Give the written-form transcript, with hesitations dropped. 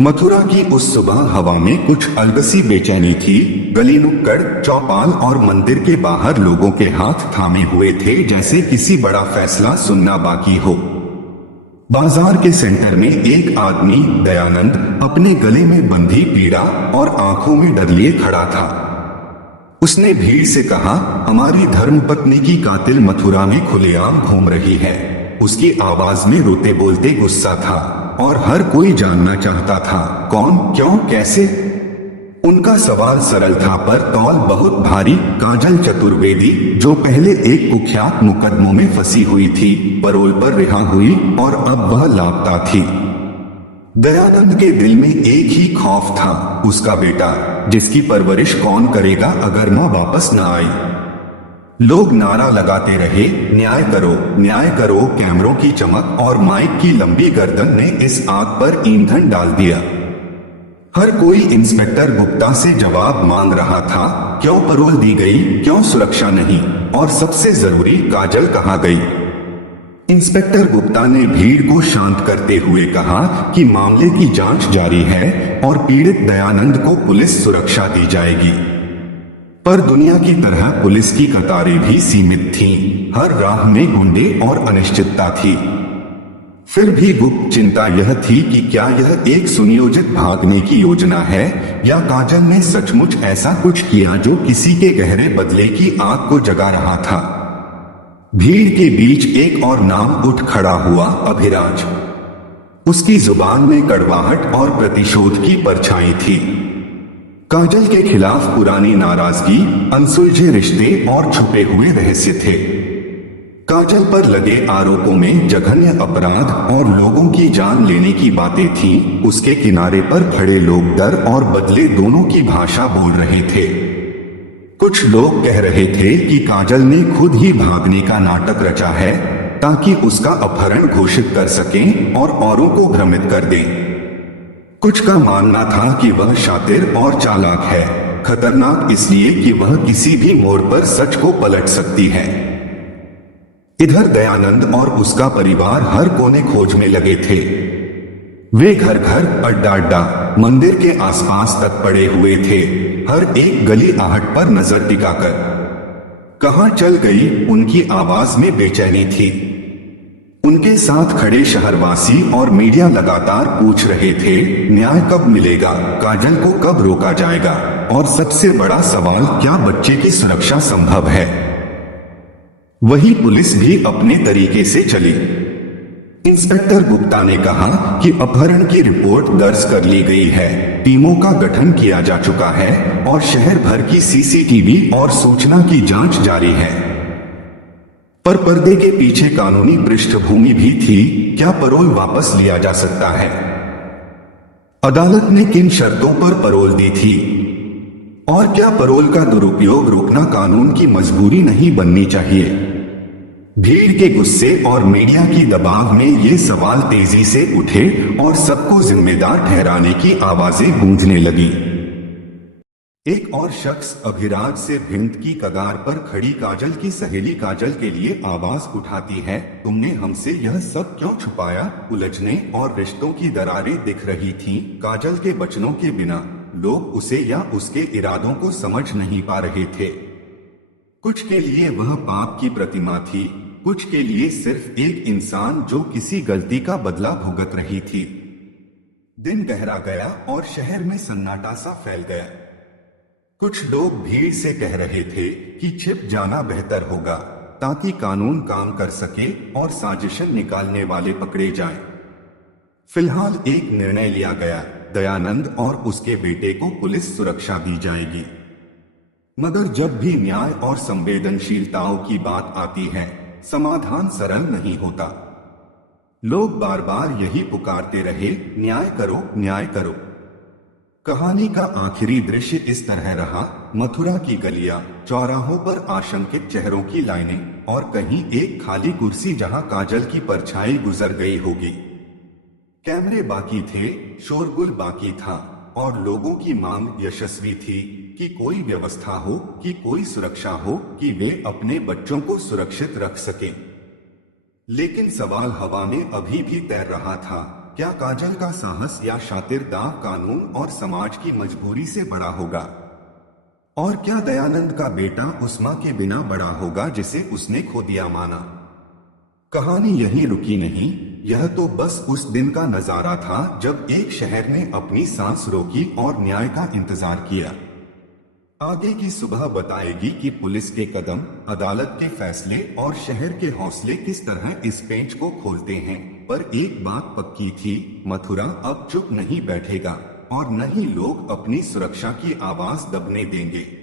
मथुरा की उस सुबह हवा में कुछ अलगसी बेचैनी थी। गली नुक्कड़, चौपाल और मंदिर के बाहर लोगों के हाथ थामे हुए थे, जैसे किसी बड़ा फैसला सुनना बाकी हो। बाजार के सेंटर में एक आदमी, दयानंद, अपने गले में बंधी पीड़ा और आंखों में डर लिए खड़ा था। उसने भीड़ से कहा, हमारी धर्मपत्नी की कातिल मथुरा में खुलेआम घूम रही है। उसकी आवाज में रोते बोलते गुस्सा था और हर कोई जानना चाहता था, कौन, क्यों, कैसे। उनका सवाल सरल था पर तौल बहुत भारी। काजल चतुर्वेदी, जो पहले एक कुख्यात मुकदमों में फंसी हुई थी, पैरोल पर रिहा हुई और अब वह लापता थी। दयानंद के दिल में एक ही खौफ था, उसका बेटा, जिसकी परवरिश कौन करेगा अगर मां वापस न आई। लोग नारा लगाते रहे, न्याय करो, न्याय करो। कैमरों की चमक और माइक की लंबी गर्दन ने इस आग पर ईंधन डाल दिया। हर कोई इंस्पेक्टर गुप्ता से जवाब मांग रहा था, क्यों पैरोल दी गई, क्यों सुरक्षा नहीं, और सबसे जरूरी, काजल कहाँ गई। इंस्पेक्टर गुप्ता ने भीड़ को शांत करते हुए कहा कि मामले की जांच जारी है और पीड़ित दयानंद को पुलिस सुरक्षा दी जाएगी। पर दुनिया की तरह पुलिस की कतारें भी सीमित थीं। हर राह में गुंडे और अनिश्चितता थी। फिर भी गुप्त चिंता यह थी कि क्या यह एक सुनियोजित भागने की योजना है या काजल ने सचमुच ऐसा कुछ किया जो किसी के गहरे बदले की आग को जगा रहा था। भीड़ के बीच एक और नाम उठ खड़ा हुआ, अभिराज। उसकी जुबान में कड़वाहट और प्रतिशोध की परछाई थी। काजल के खिलाफ पुरानी नाराजगी, अनसुलझे रिश्ते और छुपे हुए रहस्य थे। काजल पर लगे आरोपों में जघन्य अपराध और लोगों की जान लेने की बातें थीं। उसके किनारे पर खड़े लोग डर और बदले दोनों की भाषा बोल रहे थे। कुछ लोग कह रहे थे कि काजल ने खुद ही भागने का नाटक रचा है ताकि उसका अपहरण घोषित कर सकें और औरों को भ्रमित कर दें। कुछ का मानना था कि वह शातिर और चालाक है, खतरनाक इसलिए कि वह किसी भी मोड़ पर सच को पलट सकती है। इधर दयानंद और उसका परिवार हर कोने खोज में लगे थे। वे घर घर, अड्डा अड्डा, मंदिर के आसपास तक पड़े हुए थे, हर एक गली आहट पर नजर टिकाकर। कहां चल गई, उनकी आवाज में बेचैनी थी। उनके साथ खड़े शहरवासी और मीडिया लगातार पूछ रहे थे, न्याय कब मिलेगा, काजल को कब रोका जाएगा, और सबसे बड़ा सवाल, क्या बच्चे की सुरक्षा संभव है। वही पुलिस भी अपने तरीके से चली। इंस्पेक्टर गुप्ता ने कहा कि अपहरण की रिपोर्ट दर्ज कर ली गई है, टीमों का गठन किया जा चुका है और शहर भर की सीसीटीवी और सूचना की जांच जारी है। पर पर्दे के पीछे कानूनी पृष्ठभूमि भी थी। क्या पैरोल वापस लिया जा सकता है? अदालत ने किन शर्तों पर पैरोल दी थी? और क्या पैरोल का दुरुपयोग रोकना कानून की मजबूरी नहीं बननी चाहिए? भीड़ के गुस्से और मीडिया की दबाव में ये सवाल तेजी से उठे और सबको जिम्मेदार ठहराने की आवाजें गूंजने लगी। एक और शख्स अभिराज से भिंड की कगार पर खड़ी काजल की सहेली काजल के लिए आवाज उठाती है, तुमने हमसे यह सब क्यों छुपाया? उलझने और रिश्तों की दरारें दिख रही थीं। काजल के वचनों के बिना लोग उसे या उसके इरादों को समझ नहीं पा रहे थे। कुछ के लिए वह पाप की प्रतिमा थी, कुछ के लिए सिर्फ एक इंसान जो किसी गलती का बदला भुगत रही थी। दिन गहरा गया और शहर में सन्नाटा सा फैल गया। कुछ लोग भीड़ से कह रहे थे कि छिप जाना बेहतर होगा ताकि कानून काम कर सके और साजिशें निकालने वाले पकड़े जाएं। फिलहाल एक निर्णय लिया गया, दयानंद और उसके बेटे को पुलिस सुरक्षा दी जाएगी। मगर जब भी न्याय और संवेदनशीलताओं की बात आती है, समाधान सरल नहीं होता। लोग बार बार यही पुकारते रहे, न्याय करो, न्याय करो। कहानी का आखिरी दृश्य इस तरह रहा, मथुरा की गलियां, चौराहों पर आशंकित चेहरों की लाइनें और कहीं एक खाली कुर्सी जहां काजल की परछाई गुजर गई होगी। कैमरे बाकी थे, शोरगुल बाकी था और लोगों की मांग यशस्वी थी कि कोई व्यवस्था हो, कि कोई सुरक्षा हो, कि वे अपने बच्चों को सुरक्षित रख सकें। लेकिन सवाल हवा में अभी भी तैर रहा था, क्या काजल का साहस या शातिरदाह कानून और समाज की मजबूरी से बड़ा होगा? और क्या दयानंद का बेटा उस्मा के बिना बड़ा होगा जिसे उसने खो दिया माना? कहानी यहीं रुकी नहीं, यह तो बस उस दिन का नजारा था जब एक शहर ने अपनी सांस रोकी और न्याय का इंतजार किया। आगे की सुबह बताएगी कि पुलिस के कदम, अदालत के फैसले और शहर के हौसले किस तरह इस पेंच को खोलते हैं। पर एक बात पक्की थी, मथुरा अब चुप नहीं बैठेगा और न ही लोग अपनी सुरक्षा की आवाज दबने देंगे।